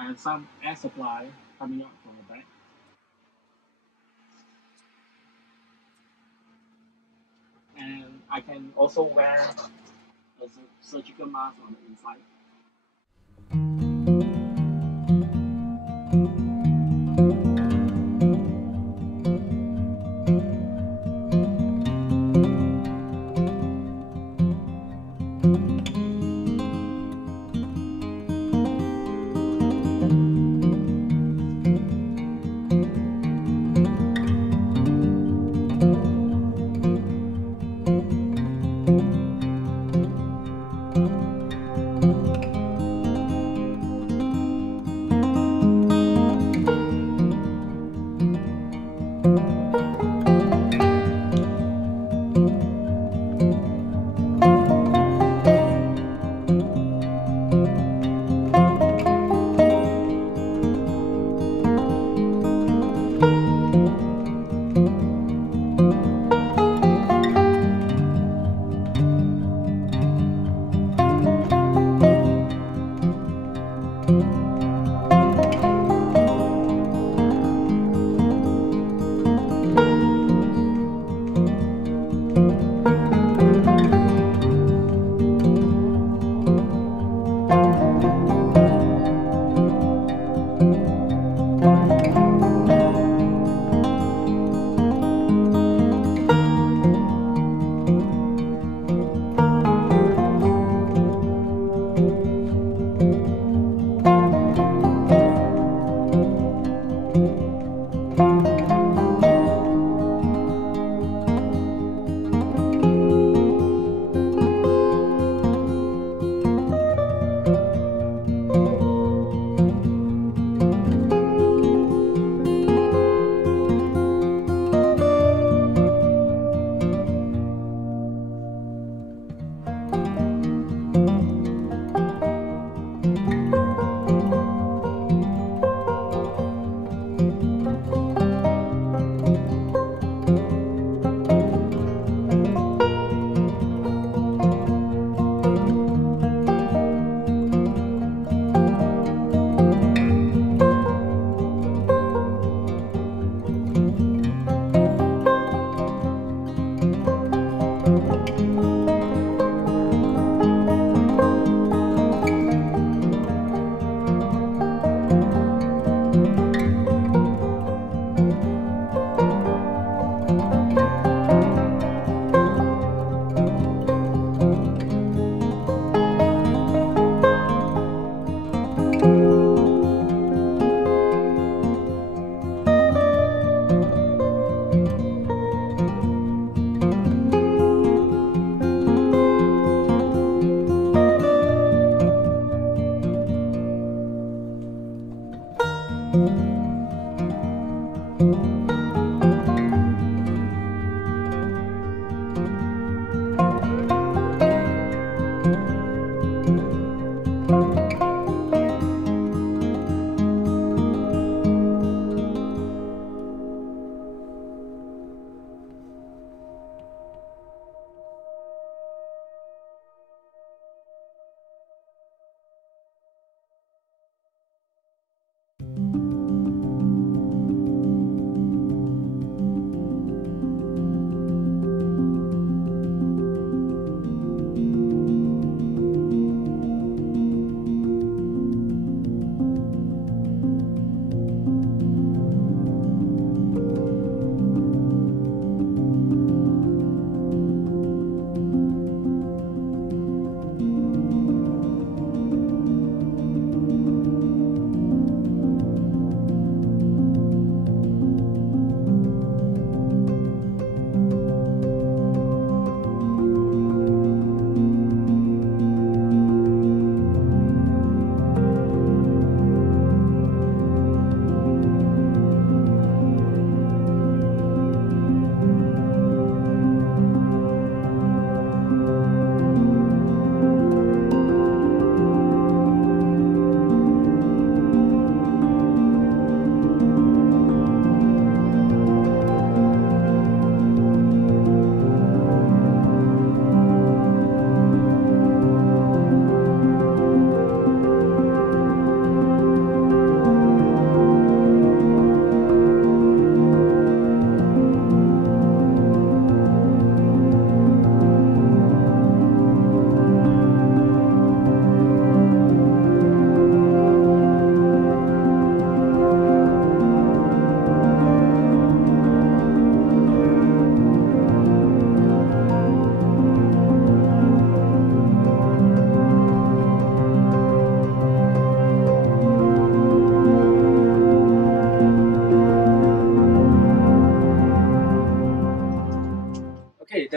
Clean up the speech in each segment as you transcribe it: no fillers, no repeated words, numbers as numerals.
I have some air supply coming out from the back. And I can also wear a surgical mask on the inside.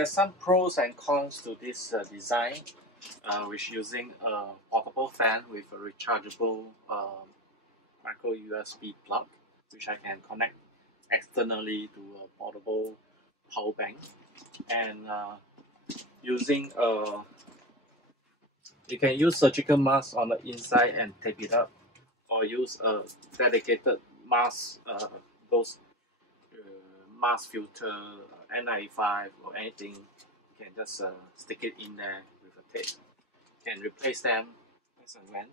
there's some pros and cons to this design, which using a portable fan with a rechargeable micro USB plug, which I can connect externally to a portable power bank, and using you can use surgical mask on the inside and tape it up, or use a dedicated mask, those mask filter, N95 or anything. You can just stick it in there with a tape. You can replace them as and when,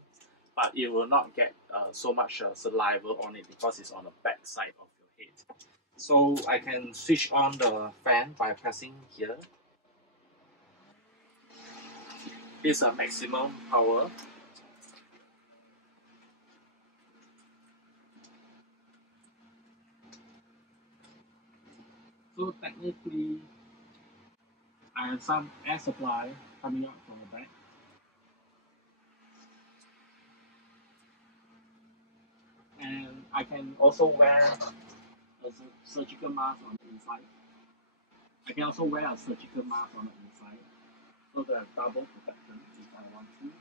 but it will not get so much saliva on it because it's on the back side of your head. So I can switch on the fan by pressing here. It's a maximum power. So technically, I have some air supply coming out from the back. And I can also wear a surgical mask on the inside. I can also wear a surgical mask on the inside, so to have double protection if I want to.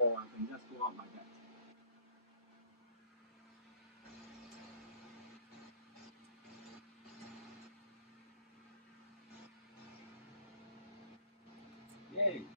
Or I can just go out like that.